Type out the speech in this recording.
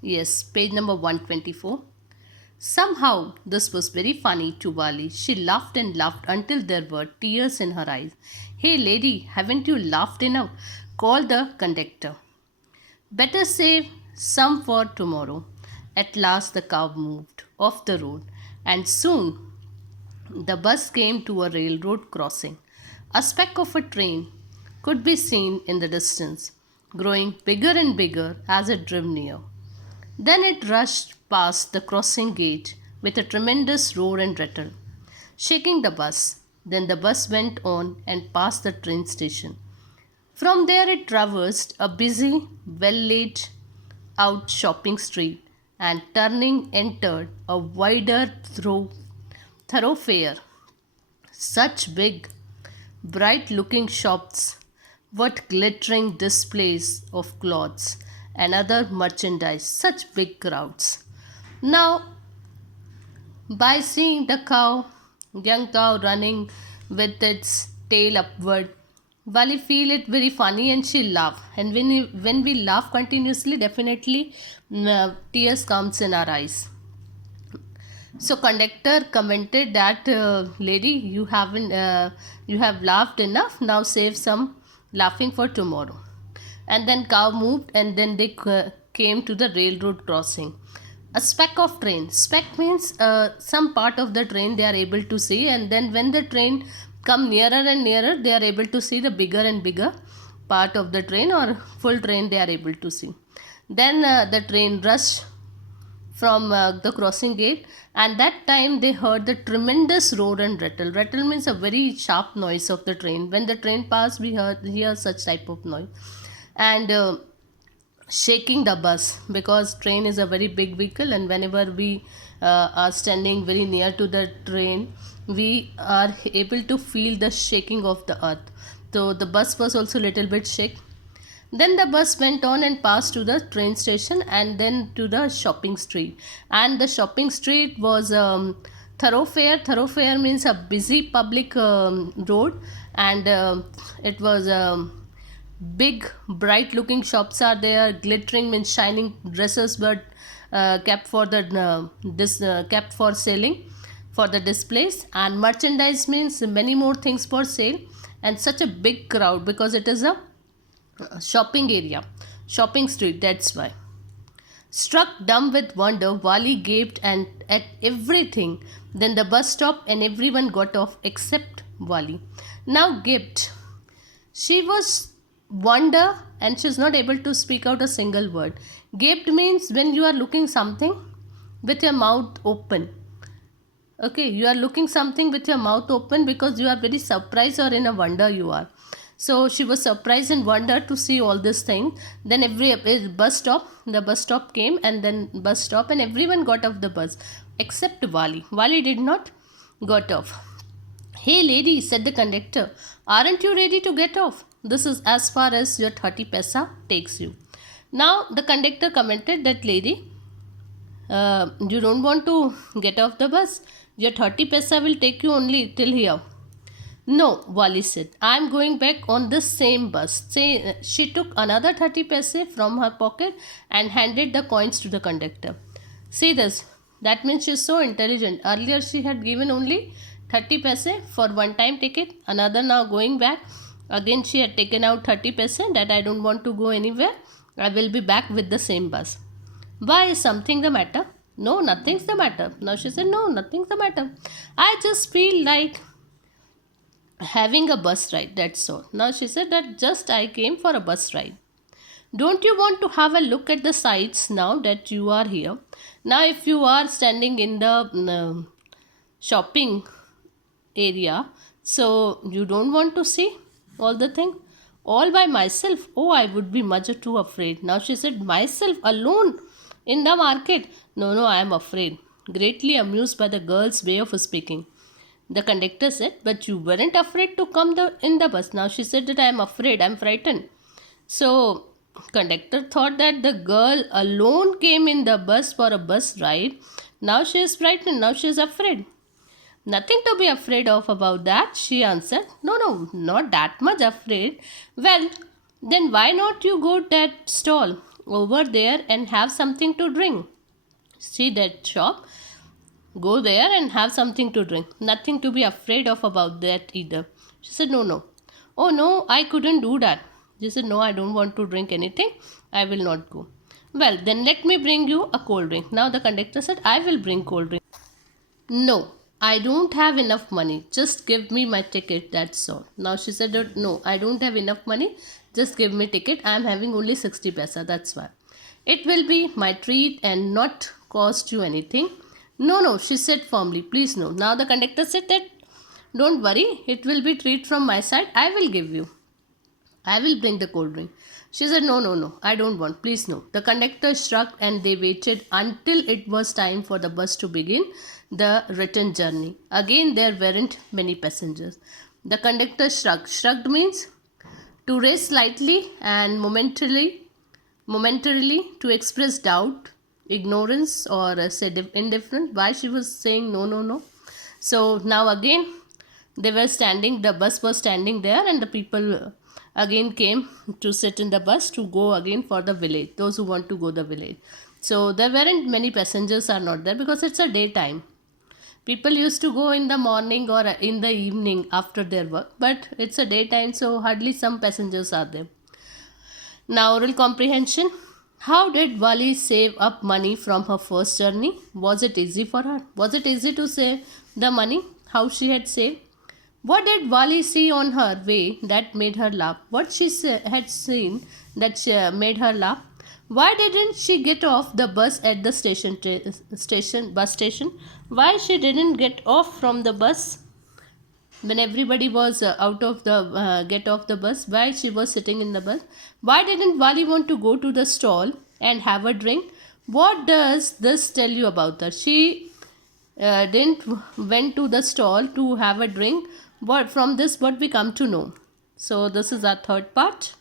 Yes, page number 124. Somehow, this was very funny to Wali. She laughed and laughed until there were tears in her eyes. Hey, lady, haven't you laughed enough? Called the conductor. Better save some for tomorrow. At last, the cow moved off the road, and soon the bus came to a railroad crossing. A speck of a train could be seen in the distance, growing bigger and bigger as it drew near. Then it rushed past the crossing gate with a tremendous roar and rattle, shaking the bus. Then the bus went on and passed the train station. From there, it traversed a busy, well laid out shopping street and turning entered a wider thoroughfare. Such big, bright looking shops, what glittering displays of clothes and other merchandise, such big crowds. Now, by seeing the young cow running with its tail upward, Vali feel it very funny and she laugh. And when we laugh continuously, definitely tears comes in our eyes. So conductor commented that lady, you have laughed enough. Now save some laughing for tomorrow. And then cow moved, and then they came to the railroad crossing. A speck of train. Speck means some part of the train they are able to see, and then when the train come nearer and nearer, they are able to see the bigger and bigger part of the train, or full train they are able to see. Then the train rushed from the crossing gate, and that time they heard the tremendous roar and rattle. Rattle means a very sharp noise of the train. When the train passed, we hear such type of noise. And shaking the bus, because train is a very big vehicle, and whenever we are standing very near to the train, we are able to feel the shaking of the earth. So the bus was also little bit shake. Then the bus went on and passed to the train station and then to the shopping street. And the shopping street was thoroughfare. Thoroughfare means a busy public road, and it was big, bright looking shops are there. Glittering means shining dresses were kept for kept for selling for the displays, and merchandise means many more things for sale, and such a big crowd because it is a shopping area, shopping street, that's why. Struck dumb with wonder, Wali gaped and at everything. Then the bus stopped and everyone got off except Wali. Now gaped. She was wonder and she's not able to speak out a single word. Gaped means when you are looking something with your mouth open. Okay, you are looking something with your mouth open because you are very surprised or in a wonder you are. So she was surprised and wondered to see all this thing. Then the bus stop came, and then bus stop, and everyone got off the bus except Wali. Wali did not got off. Hey lady, said the conductor, aren't you ready to get off? This is as far as your 30 paisa takes you. Now the conductor commented that lady, you don't want to get off the bus. Your 30 paisa will take you only till here. No, Wali said, I am going back on this same bus. She took another 30 paise from her pocket and handed the coins to the conductor. See this, that means she is so intelligent. Earlier she had given only 30 paise for one time ticket. Another now going back. Again she had taken out 30 paise that I don't want to go anywhere. I will be back with the same bus. Why, is something the matter? No, nothing's the matter. Now she said, no, nothing's the matter. I just feel like having a bus ride, that's all. Now she said that just I came for a bus ride. Don't you want to have a look at the sights now that you are here? Now if you are standing in the shopping area, so you don't want to see all the thing all by myself? Oh, I would be much too afraid. Now she said, myself alone in the market? No, I am afraid. Greatly amused by the girl's way of speaking. The conductor said, but you weren't afraid to come in the bus. Now she said that I am afraid, I am frightened. So conductor thought that the girl alone came in the bus for a bus ride. Now she is frightened, now she is afraid. Nothing to be afraid of about that, she answered. No, not that much afraid. Well, then why not you go to that stall? over there and have something to drink. See that shop? Go there and have something to drink. Nothing to be afraid of about that either. She said, no, no. Oh, no, I couldn't do that. She said, no, I don't want to drink anything. I will not go. Well, then let me bring you a cold drink. Now the conductor said, I will bring cold drink. No, I don't have enough money. Just give me my ticket, that's all. Now she said, no, I don't have enough money. Just give me ticket. I am having only 60 paisa, that's why. It will be my treat and not cost you anything. No, no, she said firmly, please no. Now the conductor said that, don't worry, it will be treat from my side. I will give you. I will bring the cold drink. She said, no, no, no, I don't want, please no. The conductor shrugged and they waited until it was time for the bus to begin the return journey. Again, there weren't many passengers. The conductor shrugged. Shrugged means to raise slightly and momentarily to express doubt, ignorance, or say indifference. Why she was saying no, no, no. So now again, they were standing, the bus was standing there, and the people again came to sit in the bus to go again for the village, those who want to go the village. So there weren't many passengers are not there because it's a daytime. People used to go in the morning or in the evening after their work, but it's a daytime, so hardly some passengers are there. Now oral comprehension. How did Wali save up money from her first journey? Was it easy for her? Was it easy to save the money? How she had saved? What did Wali see on her way that made her laugh? What she had seen that made her laugh? Why didn't she get off the bus at the bus station? Why she didn't get off from the bus when everybody was out of the get off the bus? Why she was sitting in the bus? Why didn't Wali want to go to the stall and have a drink? What does this tell you about her? She didn't went to the stall to have a drink. What from this what we come to know? So this is our third part.